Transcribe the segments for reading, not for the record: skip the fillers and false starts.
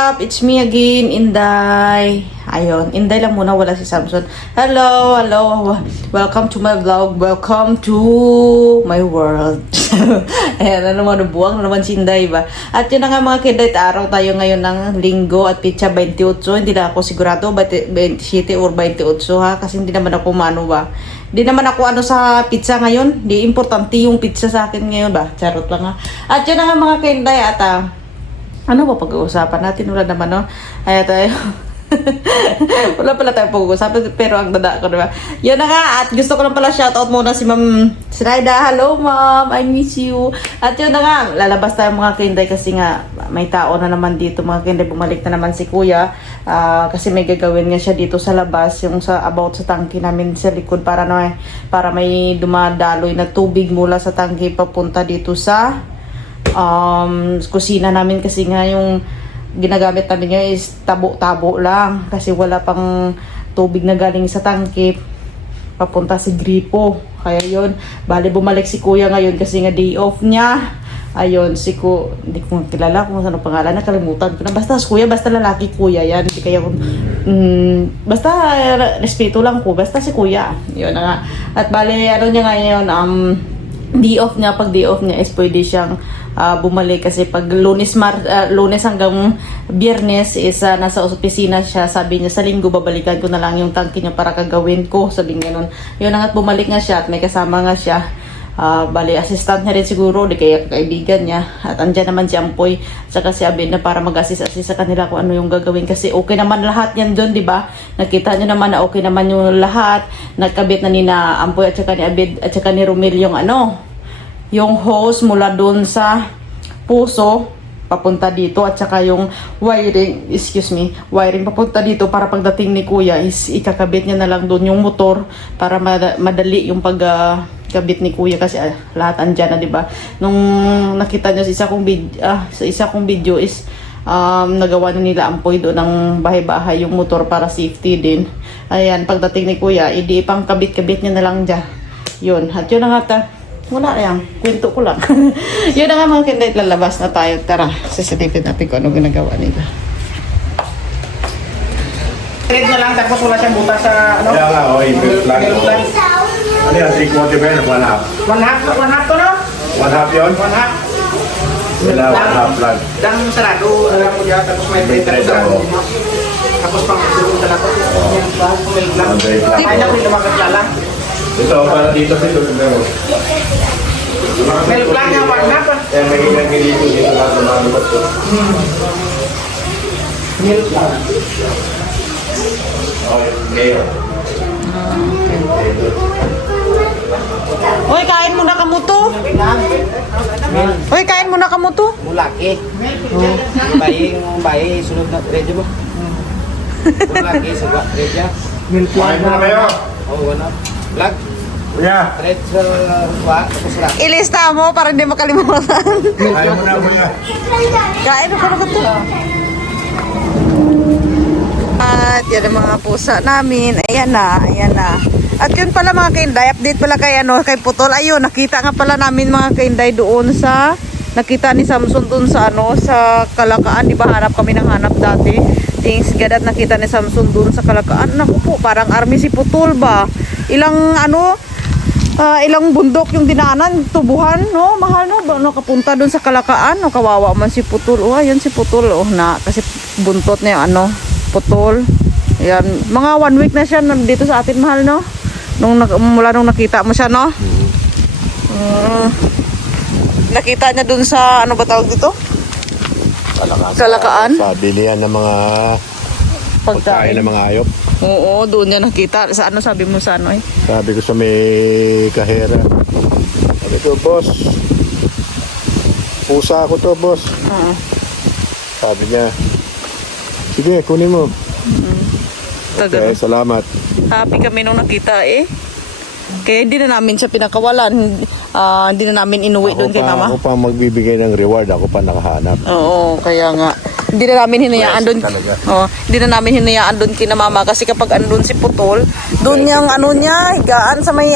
up? It's me again, Inday. Ayun, Inday lang muna, wala si Samson. Hello, hello. Welcome to my vlog. Welcome to my world. Ayan, ano naman, buwang na naman si Inday ba? At yun na nga mga kiday, araw tayo ngayon ng linggo at pitsa 28. Hindi na ako sigurado, 27 or 28 ha? Kasi hindi naman ako maano ba? Hindi naman ako ano sa pizza ngayon. Di importante yung pizza sa akin ngayon ba? Charot lang ha. At yun na nga mga kiday, at ano ba pag-uusapan natin? Wala naman, no? Ay, tayo. Wala pala tayo pag-uusapan, pero ang dada ko, diba? Yun na nga, at gusto ko lang pala shoutout muna si Ma'am Sraida. Hello, Ma'am. I miss you. At yun na nga, lalabas tayo mga kinday kasi nga, may tao na naman dito mga kinday. Bumalik na naman si Kuya. Kasi may gagawin nga siya dito sa labas, yung sa about sa tangke namin sa likod para may dumadaloy na tubig mula sa tangke papunta dito sa kusina namin kasi nga yung ginagamit namin ngayon is tabo-tabo lang kasi wala pang tubig na galing sa tangke papunta si gripo. Kaya yun, bali bumalik si Kuya ngayon kasi nga day off niya. Ayun, hindi ko kilala kung ano pangalan, nakalimutan ko na. Basta Kuya, basta lalaki Kuya yan. Hindi kaya basta respeto lang ko, basta si Kuya. Yun na nga. At bali, ano niya ngayon, day off niya, pag day off niya is pwede siyang bumalik kasi pag lunes hanggang biyernes is nasa opisina siya. Sabi niya sa linggo babalikan ko na lang yung tangke niya para kagawin ko, sabi ganun. Yun na nga, bumalik nga siya at may kasama nga siya. Bali assistant niya rin siguro, di kaya kaibigan niya. At andyan naman si Ampoy saka si Abed na para mag-assist sa kanila kung ano yung gagawin kasi okay naman lahat yan doon, di ba? Nakita niyo naman na okay naman yung lahat. Nagkabit na ni na Ampoy at saka ni Abed at saka ni Romel yung hose mula doon sa puso papunta dito at saka yung wiring papunta dito para pagdating ni Kuya is ikakabit niya na lang doon yung motor para madali yung pagkabit ni Kuya kasi lahat andyan na, di ba? Nung nakita niyo sa isa kong video is nagawa na nila Ampoy doon ng bahay-bahay yung motor para safety din. Ayan, pagdating ni Kuya, hindi pang kabit-kabit niya na lang dyan. Yun, at yun na nga wala yan, kwento ko lang. Yun na nga mga kinday, lalabas na tayo. Tara, sisilipin natin kung ano ginagawa nila. Thread na lang, tapos wala siyang butas sa ano? Kaya nga, i-build lang. Ano yan, 3/4 ba yan? 1/2? 1/2 to, no? 1/2 yun? 1/2. Wala, 1/2 lang. Dang sarado, alam mo dyan, tapos may thread ako. Tapos pang tulong sa lato. Milk lang. Ay na, may lumagat lang. Ito, para dito sa ito. Milk lang yung 1/2. Kaya may dito lang sa mga lubat ko. Milk lang. Okay. Hoy, kain muna ka mo to. Hoy, kain muna ka mo to. Mulaki. Bayi, sunod na ready mo. Mulaki, suga, ready. Milk Kumain mo na kayo. Oh, wala. Black. Kuya. Red sa wa, tapos lang. Ilista mo para hindi makalimutan. Kumain mo na, kuya. Kain mo ka na to. At yan ang mga pusa namin. Ayan na, ayan na. At yun pala mga kainday, update pala kay Putol. Ayun, nakita nga pala namin mga kainday doon sa, nakita ni Samson doon sa sa Kalakaan. Di ba hanap kami ng hanap dati? Thanks God at nakita ni Samson doon sa Kalakaan. Naku po, parang army si Putol ba? Ilang bundok yung dinanan, tubuhan, no? Mahal, no? Nakapunta doon sa Kalakaan, no? Kawawa man si Putol. Oh, ayan si Putol, oh, kasi buntot niya yung Putol. Ayan, mga 1 week na siya dito sa atin, mahal, no? Mula nung nakita mo siya, no? Nakita niya doon sa, ano ba tawag dito? Kalakaan. Sa bilihan ng mga pagkain ng mga hayop. Oo, doon niya nakita. Sa ano sabi mo sa ano eh? Sabi ko sa may kahera. Sabi ko, boss. Pusa ako to, boss. Sabi niya, sige, kunin mo. Okay, salamat. Happy kami nung nakita eh. Kaya hindi na namin siya pinakawalan. Hindi na namin inuwi doon kay mama. Ako pa magbibigay ng reward, ako pa nakahanap. Oo, kaya nga. Hindi na namin hinayaan doon. Oh, hindi na namin hinayaan doon kina mama kasi kapag andun si Putol, doon yung higaan sa may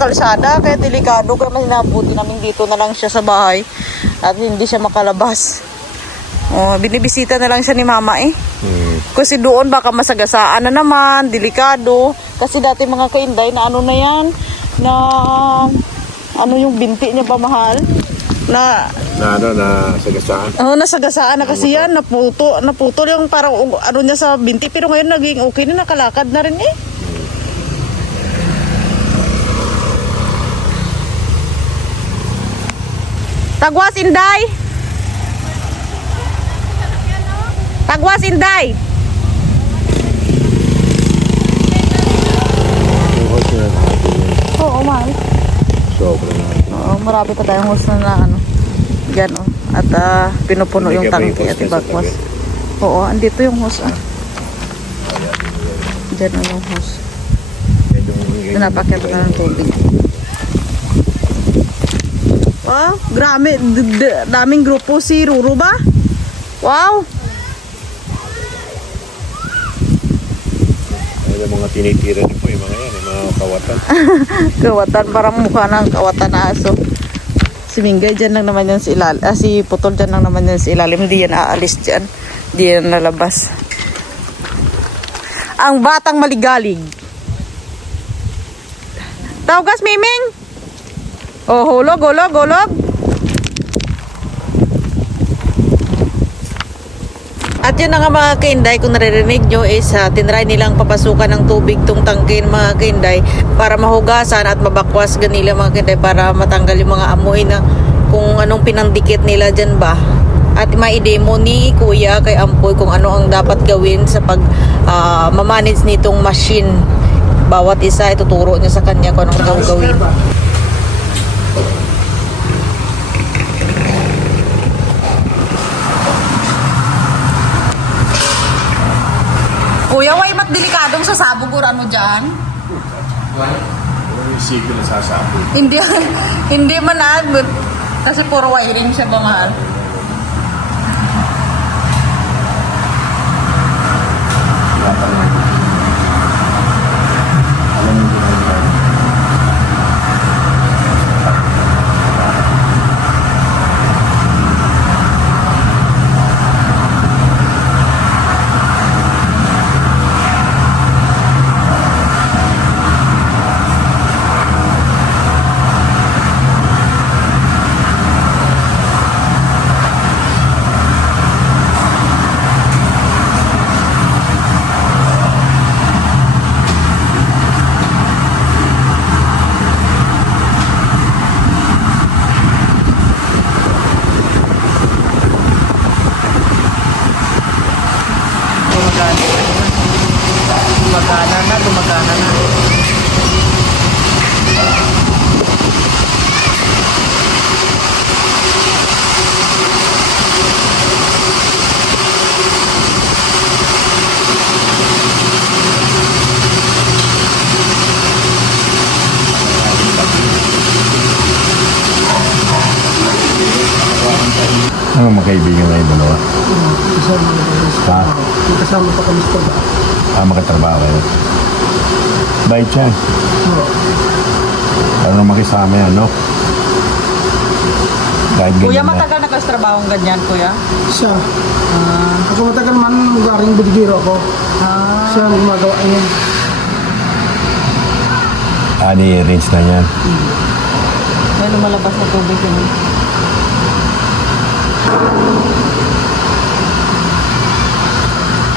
kalsada, kaya delikado, kaya mas nabuti namin dito na lang siya sa bahay at hindi siya makalabas. Oh, binibisita na lang siya ni mama eh. Kasi doon baka masagasaan na naman, delikado. Kasi dati mga kainday na ano na yan, na ano yung binti niya ba mahal? Na sagasaan. oh, nasagasaan na kasi yan, naputol yung parang ano niya sa binti. Pero ngayon naging okay na, nakalakad na rin eh. Tagwas Inday! Tagwas Inday! Oo, mahal. Sobra na. Oo, marami pa tayong hose na ano. Yan oh. At pinupuno Hindi yung ka ba tangke yung at hose na sa ibagwas. Oo, andito yung hose ah. Diyan oh, yung hose. Pinapakita na ng tubig. Wow, grabe. Daming grupo si Ruru ba? Wow. Yung mga tinitira niyo po, yung mga yan, yung mga kawatan. Kawatan, parang mukha ng kawatan na aso. Si Mingay dyan lang naman yan sa ilalim. Si Putol dyan lang naman yan sa ilalim. Hindi yan aalis dyan. Hindi yan nalabas. Ang batang maligalig. Tawgas, Miming! Oh, hulog. At yun na nga mga kainday, kung naririnig nyo is tinry nilang papasukan ng tubig tong tangke mga kainday para mahugasan at mabakwas ganila mga kainday para matanggal yung mga amoy na kung anong pinandikit nila dyan ba. At mai-demo ni Kuya kay Ampoy kung ano ang dapat gawin sa pag mamanage nitong machine. Bawat isa ituturo niya sa kanya kung anong gawin. Kuya, way mat delikadong sasabog or ano dyan? Yung sigil na sasabi. Hindi man kasi puro wiring siya ba mahal? Gumagana na. Ano magkaibigan na yung dalawa? Ha? Kasama pa kami sa trabaho. Makatrabaho kayo. Bait yan. Ano na makisama yan, no? Kahit Kuya, ganyan na. matagal na kasi trabaho ng ganyan, kuya? Siya. Ako matagal man, garing budigiro ako. Siya ang gumagawa niya. Ni-rinse na yan. May lumalabas na tubig yun.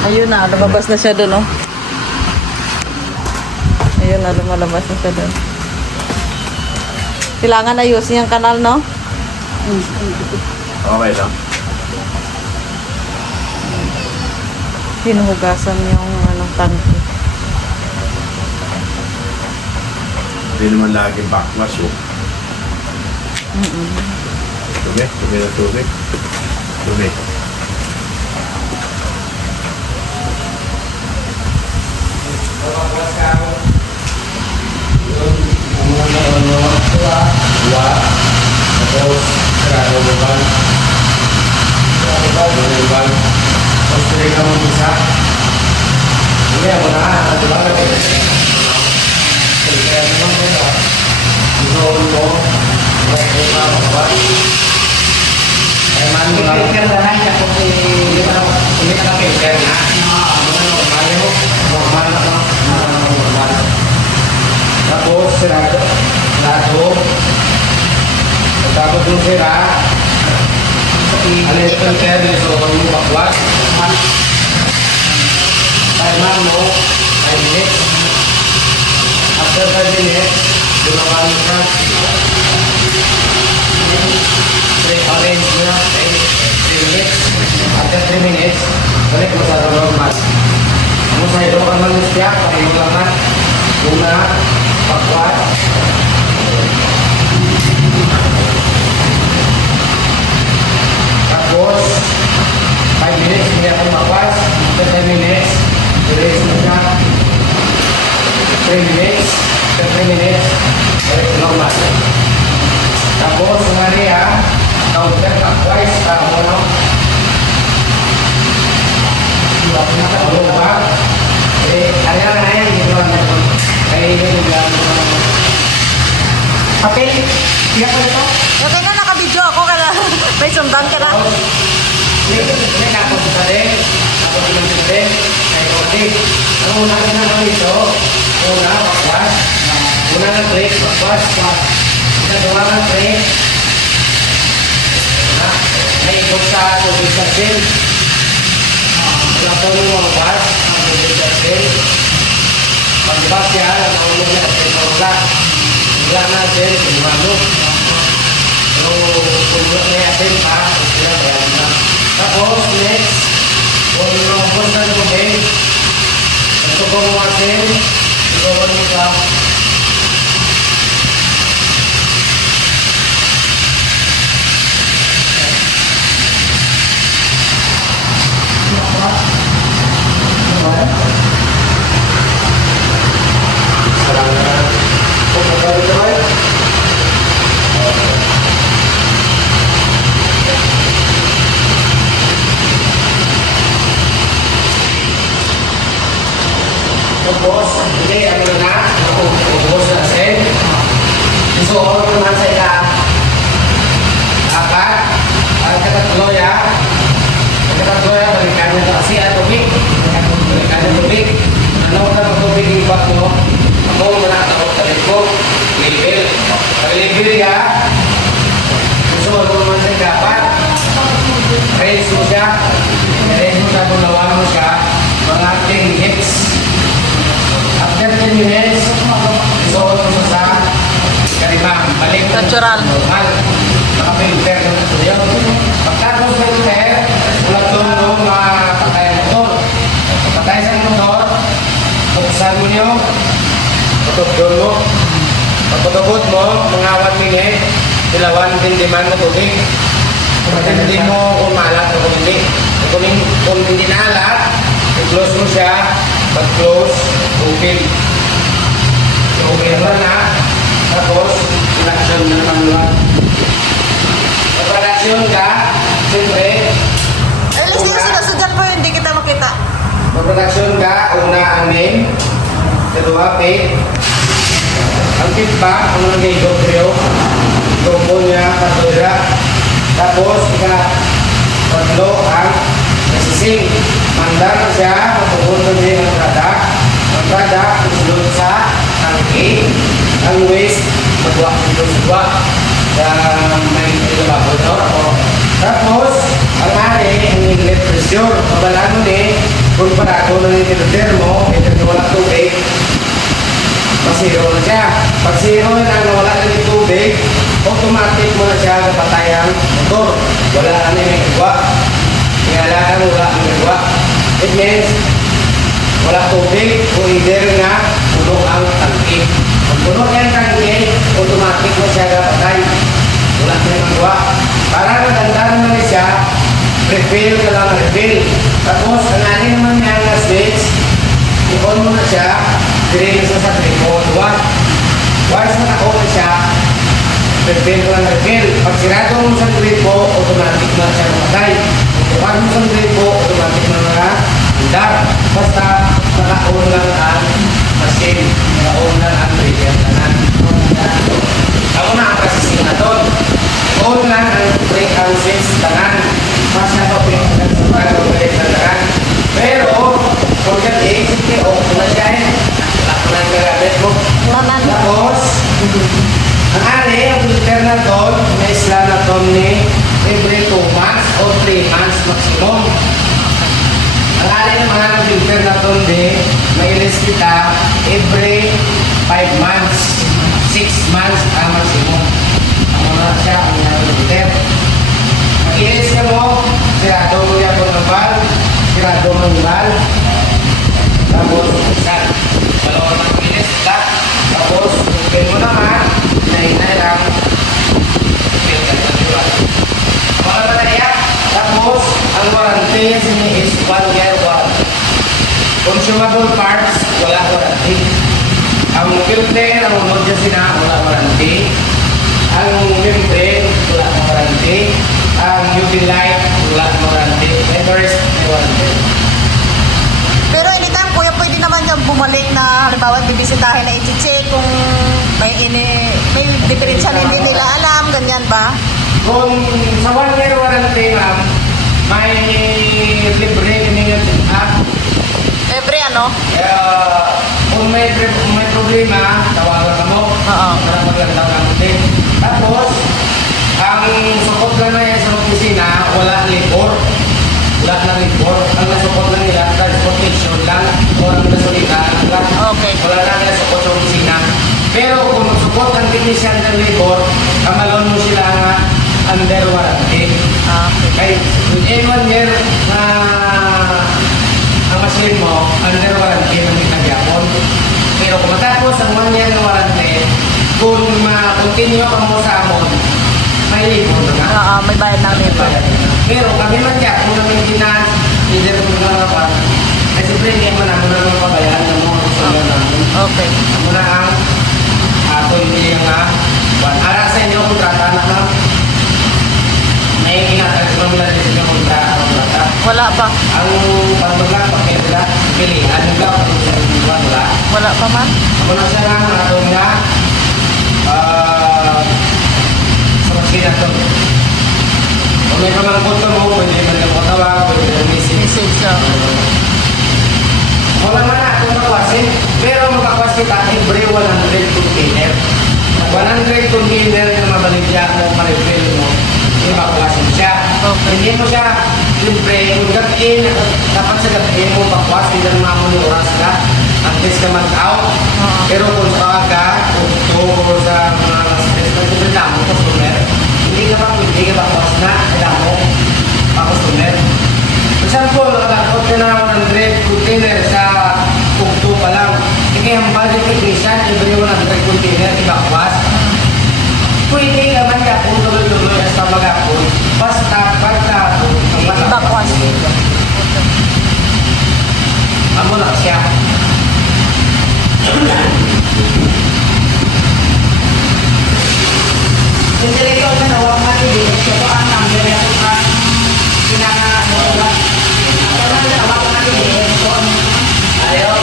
Ayun na, lumabas na siya doon, oh. Ayun na, lumalabas na siya doon. Kailangan ayusin yung kanal, no? Okay lang. Hinuhugasan yung tangke. Hindi naman lagi backwash, oh. Tubig na tubig. Tubig. Kung sira, alin ito ang kaya dito kung yung bakwat. Timer mo, 5 minutes. After 5 minutes, gumawa mo siya. Orange na, 3 minutes. After 3 minutes, balik mo sa normal. Kung sa ito ka man siya, pareho lang na. Una, bakwat. Tapos, 5 minutes, hindi ako makwas. After 10 minutes, release mo siya. 3 minutes, after 3 minutes, balik normal. Tapos, sumari counter clockwise, ano? Ano ba? Ano na yan, hindi ko naman. Kaya hindi ko naman. Okay, siya ko nito? Okay na, naka-video ako. May sundan ka na. Ini ako sa rin. Ako sa rin. Kaya kasi, ang una ka naman ito, una, bakwas. Una na break, bakwas. Dalawa na break. May ikot sa tubig sa sin. Wala po yung mga bas, ang tubig sa sin. Pag-bas yan, ang maulog na kasi wala. Wala na sin, kumano. Pero kung wala na yasin pa, sila bayan na. Tapos, next, kung lumabos na tubig, ito po mga sin, ito po mga Tapos, hindi, ano na, ubos na sin. So, ano naman sa apat, ang katatlo balikan nyo kasi tubig. Balikan nyo tubig. Ano ka ng tubig yung iba mo? Ako, manakakot sa rin ko. Label. Pag-label ya, gusto mo naman sa apat. Raise mo siya. Raise mo siya, bunawan mo siya. Mga 10 minutes. After 10 minutes, isuot mo sa kalimang. Balik na Natural. normal. Naka-filter na ito yun. Pagkatapos filter, ulat doon yung patay ang motor. Patay sa motor, buksan mo nyo, patugdon mo. Pagpatugot mo, mga 1 minute, dilawan tindiman mo tubig. Kung hindi mo kung maalat o kung hindi. Kung hindi na alat, i-close mo siya. Pag-close, open. Open na. Tapos, production na naman. Production ka, siyempre. Alis niyo, sundan po, hindi kita makita. Production ka, una ang name. Kedua, pay. Ang feedback, ang mga gay-dobrio. Grupo niya, katulira. Tapos, tatlo ang nasising. Mandar na siya, matugunod niya ang product. Ang product, isulod sa tangke. Ang waste, magwa dito sa dua. Sa may labrador ako. Tapos, ang ari, ang inlet pressure. Pabalaan mo kung parato na yung filter mo, ito wala tubig. Pasiro na siya. Pag zero na wala na yung tubig, automatic mo na siya kapatay ang motor. Wala na yung nagawa. Tingala wala ang nagawa. It means, wala tubig o either na puno ang tangke. Pag puno ang tangke, automatic mo siya kapatay. Wala na yung nagawa. Para magandaan naman siya, refill ka lang refill. Tapos, ang alin naman niya na switch, i-on mo na siya, direct sa sa 3.1. Once na na-on na siya, refill ka lang refill. Pag sirado mo sa tripo, automatic na siya mamatay. Pag mo sa tripo, automatic na na-andar. Basta, naka-on lang ang machine. Naka-on lang ang trigger kanan. Ako na ang kasising na doon. On lang ang brake ang switch tanan. Mas nakapit na sa brake na tanan. Pero, kung yan sige, okay na siya Ako na ang garabit mo. Tapos, ang ari, ang filter na doon, na isla na 3 months maximum. Ang alin ng mga filter na ito, may ilis kita every 5 months. 6 months ang maximum. Ang mga siya ang filter. Mag-ilis ka mo, sirado mo yan po ng valve, sirado mo ng valve. Tapos, saan? Dalawang mag-ilis ka. Tapos, open mo naman, hinahinay lang. Filter na diba? Mga malaya. Tapos, ang warranty niya is 1 year warranty. Consumable parts, wala warranty. Ang filter, ang unod niya sila, wala warranty. Ang membrane, wala warranty. Ang UV light, wala warranty. Everest, may warranty. Pero anytime, kuya, pwede naman yung bumalik na, halimbawa, bibisitahin na i-check kung may diferensya na hindi nila alam, ganyan ba? Kung sa 1 year warranty, ma'am, may libre ninyo up. Every ano? Kung may problema, tawagan ka mo. Para maglandaw natin. Tapos, ang support lang na yan sa opisina, wala labor. Wala na labor. Ang nasupport lang nila, transportation lang. Walang gasolina lang. Okay. Wala na nila support sa opisina. Pero kung support ang technician ng labor, kamalon mo sila nga under warranty. Okay. Within 1 year na ang machine mo, under warranty ng itagyapon. Pero kung matapos ang 1 year na warranty, kung ma-continue ka mo sa amon, may labor na. May bayad ng labor. Pero kami man kaya, kung na maintenance, either kung na pa, ay siyempre hindi mo naman naman pabayaan ng mga gusto nyo namin. Okay. Ako na ang ako hindi nga, ara sa inyo kontrata na lang. May inatalis mo nila din sa kontrata. Wala pa. Ang pantula, pakit nila, pilihan nila, wala. Wala pa man? Ako na siya nga, natong nga, sa magsina to. Kung may pamangkot ka mo, pwede man lang ko tawag, pwede lang message. Message ka. Wala man na akong makwasin, pero makakwasin ka every 100 container. 100 container na mabaligya mo, ma-refill mo, hindi makwasin siya. Okay. Hindi mo siya, libre, kung gatiin, dapat sa gatiin mo, pakwas, hindi lang mga muli oras ka, at least ka mag-out. Pero kung sa ka, kung sa mga stress na sila mo, customer, hindi ka pakwas na, kailangan mo, pa-customer. For example, nakakot ka na 100 container sa Pugto pa lang. Sige, ang budget technician, every 100 container, ibakwas. Pwede naman ka kung tuloy-tuloy sa mag-apon. Basta, ang Ibakwas. Amo na siya. Yung direktor na nawag na hindi, ito ang number na ito ang pinaka-nawag. Ito na nawag na hindi, ito ang Ayaw.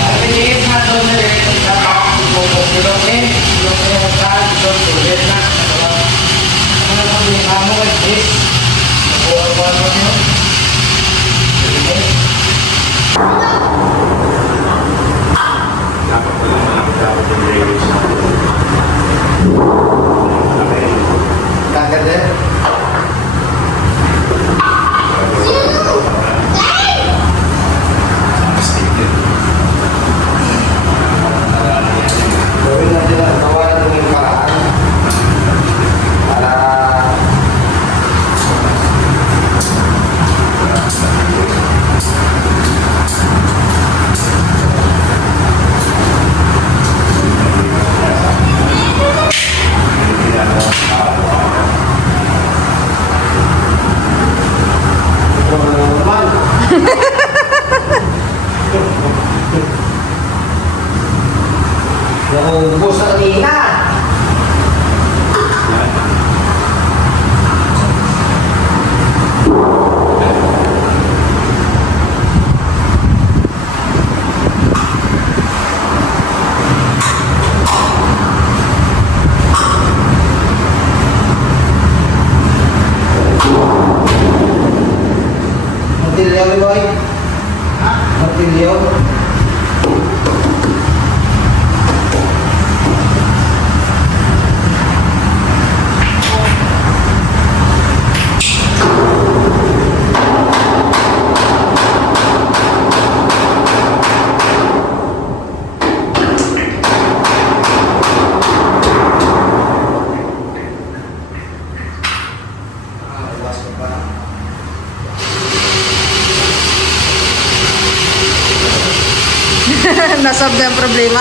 Pagkiliit na doon na rin, silongin, silongin sa tuloy na. Ano na yung amo ay this? Nakuha mo nyo? Dapat ko lang malapit dapat yung ladies. Kagad gawin natin ang tawaran ng yung paraan para naubos sa kanina. Martilyo, boy. Martilyo. Nasolve na yung problema.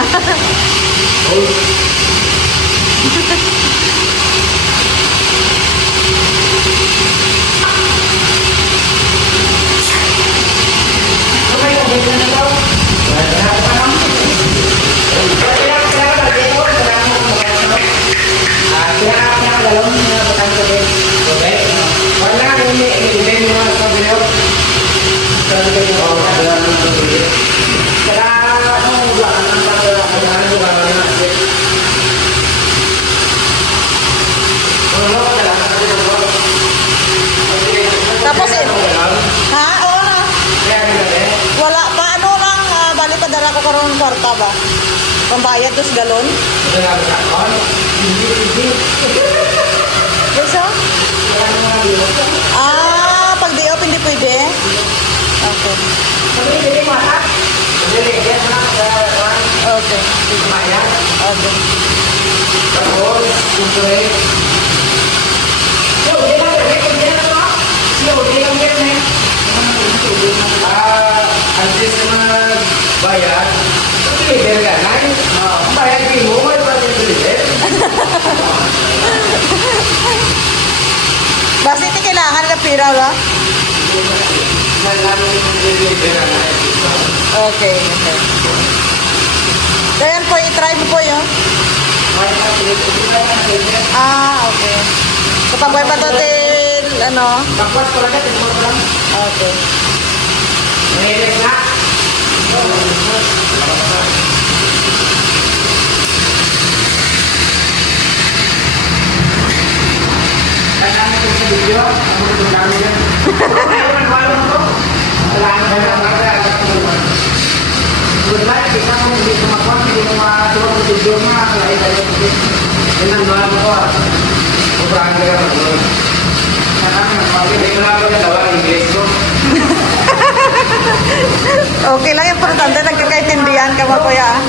Tapos ha? Oo na. Wala pa. Ano lang, bali pa dala ko karoon kwarta ba? Pambayad dos galon. Bisa? Pag day off hindi pwede? Okay. Okay. Okay. Antes na bayad, deliver ka na. Bayad mo, may deliver. Basta ito kailangan na pira ba? Okay. Okay. Ayan po, i-try mo po yun. Okay. So, pag-buy pa ito din, ano? Kapag talaga, tignan mo lang. Okay. Mahilig na. Kailangan ko sa video, ako ito dami yan. Good luck, kita mo hindi kumakuha, hindi mo matuwa sa video mo, kaya tayo ito. Yan ang doon mo. Sobrang gaya mo. Hindi ko na ako nalawa, English ko. Okay lang, importante nagkakaintindihan ka ba, kuya?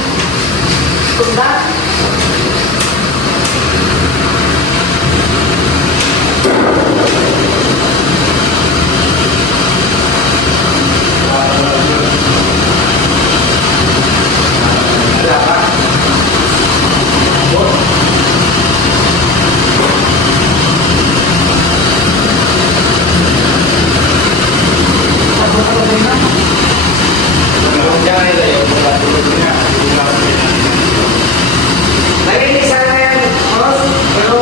Narinig sana yan, boss. Pero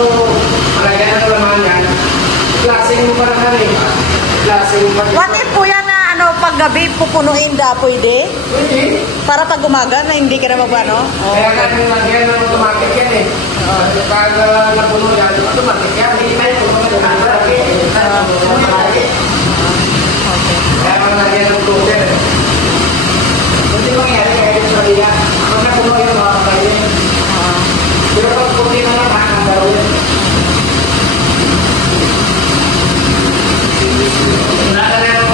malagyan na naman yan. Klaseng mo pa naman eh. Klaseng mo pa. What if, kuya, na paggabi pupunuin da, pwede? Pwede. Para pag umaga na hindi ka na magano? Kaya nga yung lagyan ng automatic yan eh. Pag napuno yan, automatic yan. Hindi tayo automatic lagi. Kaya mga lagyan ng cooker. Hindi mangyari kaya yung sarila. Pag napuno yung mga kakain. Pero pag puti na lang, ang gawin. Wala ka na yung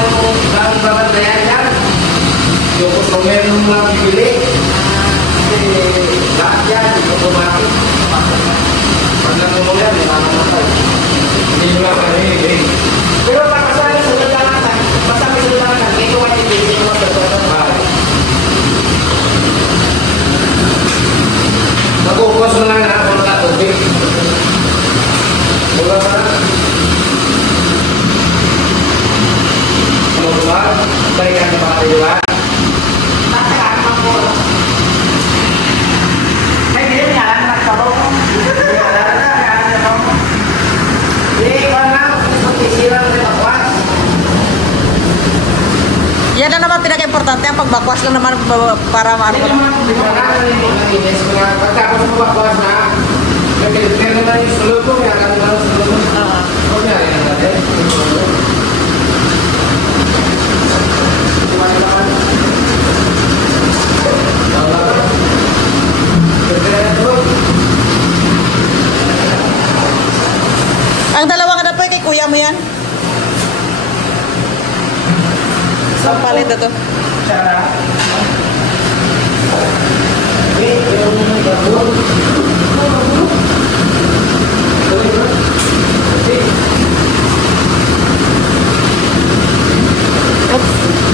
bagong babantayan yan. Yung customer nung mga bibili. Kasi lahat yan, automatic. Pag napuno yan, makakamatay. Hindi nyo lang kanilig. Pero pagkasalan sa suladanan, basta may suladanan, ito ay hindi mo suladanan. Mag-upos mo lang na kung natubig. Wala ba na? Mag-upos, balikan sa mga diwa. Nakakaan mo po. May hindi niya lang nagkabaw mo. Hindi, ikaw na. Isira mo rin bakwas. Yan na naman pinaka-importante, ang pagbakwas lang naman para maano ko. Pagkapos mo bakwas na, nag-deliver naman yung sulod mo, may alam mo sulod mo. Huwag na rin ang dati. Ang dalawa ka na po, kay kuya mo yan? Saan palit na to?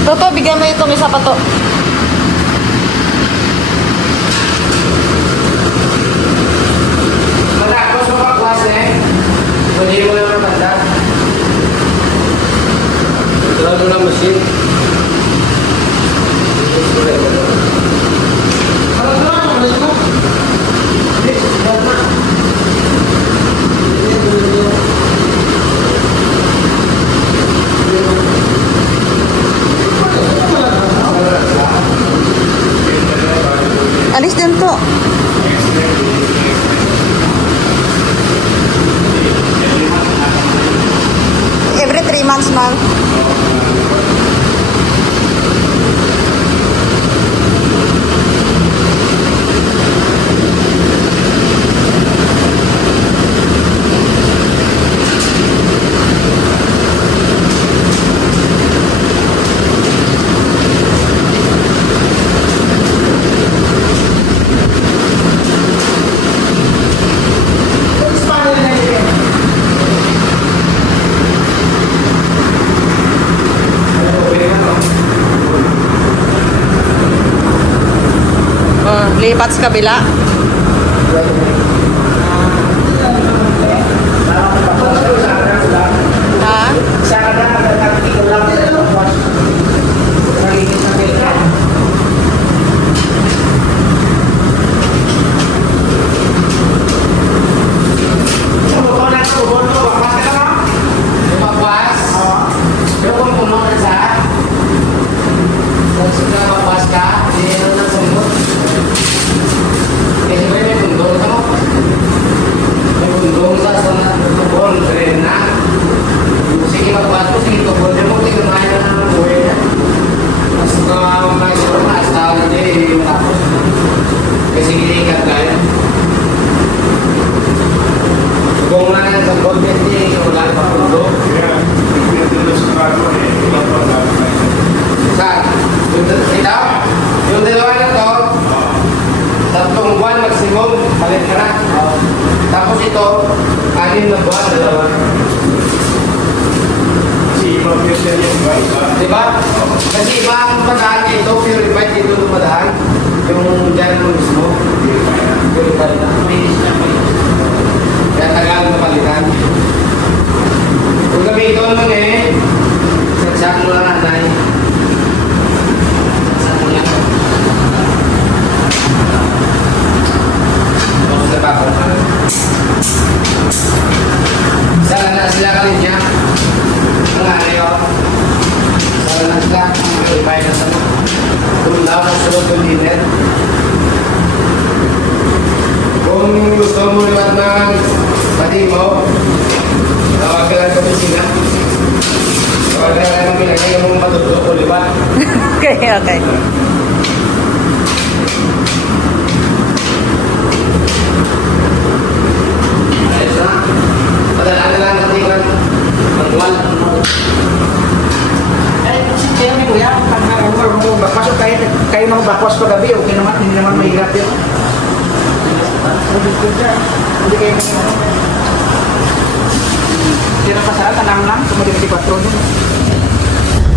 Toto, bigyan mo itong isa pa to. Alis din to. Every 3 months, ma'am. Lipat sa kabila. Ha? Lumabas. Yung kung puno na sa. Kung sila lumabas ka, hindi na nang sumot. Kasi may bundong sa mo. May bundong sa tubon, tren na. Sige magbuhat mo, sige tubon. Di mo, sige lumayan na ng buhay na. Mas mga siguro na, as tao na di, matapos. Kasi ginikat tayo. Tubong na yan sa gold, hindi, wala pa bundong. Kaya, pinatulos sa bago eh. Ilang pa lang. Saan? Yung dalawa na to, 3 buwan maximum, palit ka na. Tapos ito, 6 na buwan, dalawa. Kasi ibang filter yung iba. Diba? Kasi iba ang padaan dito, purified dito lumadaan. Yung dyan mo mismo, purified na. Kaya tagal na palitan. Kung gabi ito naman eh, saksak mo lang anay. Saksak mo lang. Tapos sa bako. Saan na sila kalit niya? Mga ano saan na sila? Ang purified na sa mo. Kung daw ang sunod yung dinner. Kung gusto mo liwat ng pati mo, tawag ka lang sa pisina. Tawag ka lang ng pinagay yung matuto o liwat. Okay, okay. Ayos na. Padalaan na lang natin ang manual. Kaya ni Kuya, pasok kayo ng bakwas paggabi, okay naman, hindi naman mahirap yun. Hindi kayo tira pa sa tanang lang, sumalit si 4 nun.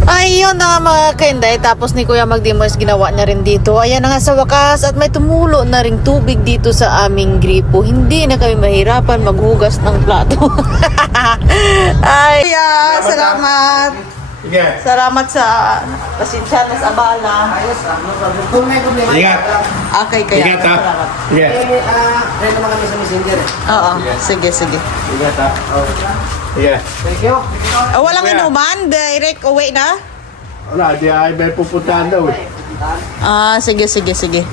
Ayun na nga mga kainday, tapos ni Kuya Magdimos ginawa niya rin dito. Ayan na nga sa wakas at may tumulo na ring tubig dito sa aming gripo. Hindi na kami mahirapan maghugas ng plato. Ay, Kuya, salamat. Sige. Salamat sa pasensya na sa abala. Kung may problema, Ingat. Okay, kaya. Ingat ha. Salamat. Sige. rin naman kami sa messenger. Oo, sige, sige. Ingat ha. Sige. Thank you. Walang inuman, direct uwi na? Wala, di ay may pupuntahan daw eh. Sige, sige, sige.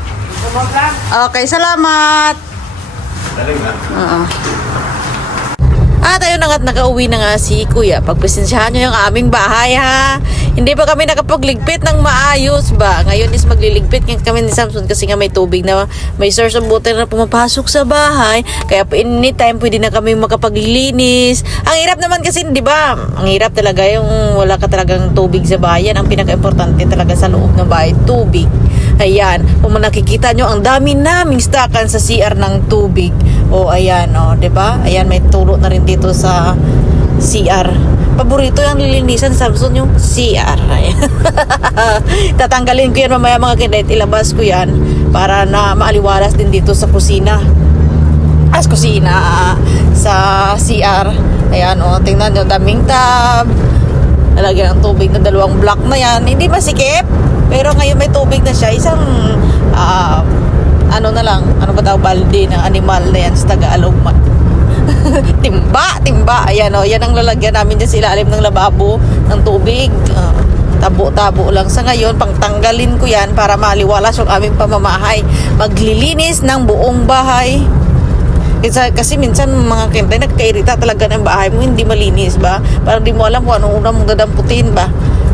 Okay, salamat. Daling na. Oo. At ayun na nga't nakauwi na nga si Kuya. Pagpasensyahan nyo yung aming bahay ha. Hindi pa kami nakapagligpit ng maayos ba. Ngayon is magliligpit kami ni Samson kasi nga may tubig na may source of water na pumapasok sa bahay. Kaya anytime pwede na kami makapaglinis. Ang hirap naman kasi, di ba? Ang hirap talaga yung wala ka talagang tubig sa bayan. Ang pinaka-importante talaga sa loob ng bahay, tubig. Ayan, kung nakikita nyo, ang dami naming stockan sa CR ng tubig. O ayan, o, 'di ba? Ayan, may tulo na rin dito sa CR. Paborito yung lilinisan sa Samsung yung CR. Ayan. Tatanggalin ko yan mamaya mga kinet, ilabas ko yan para na maaliwalas din dito sa kusina. Sa CR. Ayan, o, tingnan nyo, daming tab. Lalagyan ng tubig na 2 block na yan. Hindi masikip, pero ngayon may tubig na siya. Isang ano ba daw, balde ng animal na yan sa Tagalog. timba. Ayan o, yan ang lalagyan namin dyan sa ilalim ng lababo ng tubig. tabo-tabo lang. Sa ngayon, pangtanggalin ko yan para maliwalas yung aming pamamahay. Maglilinis ng buong bahay. Kasi minsan mga kinday, nagkairita talaga ng bahay mo, hindi malinis ba? Parang di mo alam kung anong una mong dadamputin ba?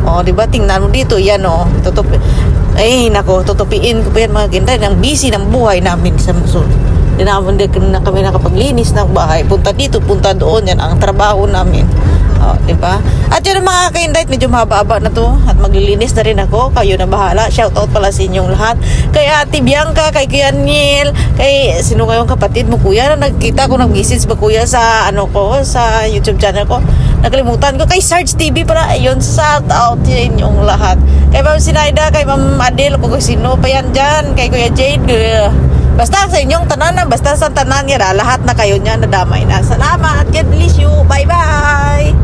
O, di ba? Tingnan mo dito, yan o. Ay, nako, tutupiin ko pa yan mga kinday. Nang busy ng buhay namin sa Musul. Di na kami nakapaglinis ng bahay. Punta dito, punta doon. Yan ang trabaho namin. O, di ba? At yun ang mga kainday, medyo mahaba-haba na to. At maglilinis na rin ako. Kayo na bahala. Shout out pala sa inyong lahat. Kay Ate Bianca, kay Kuya Niel, kay sino kayong kapatid mo, kuya, na nagkita ko, nag-message ba kuya sa ano ko, sa YouTube channel ko. Nakalimutan ko. Kay Sarge TV pala. Ayun, shout out sa inyong lahat. Kay Ma'am Sinaida, kay Ma'am Adel, kung sino pa yan dyan. Kay Kuya Jade, basta sa inyong tanan, basta sa tanan yan, lahat na kayo niya nadamay na. Salamat. God bless you. Bye-bye.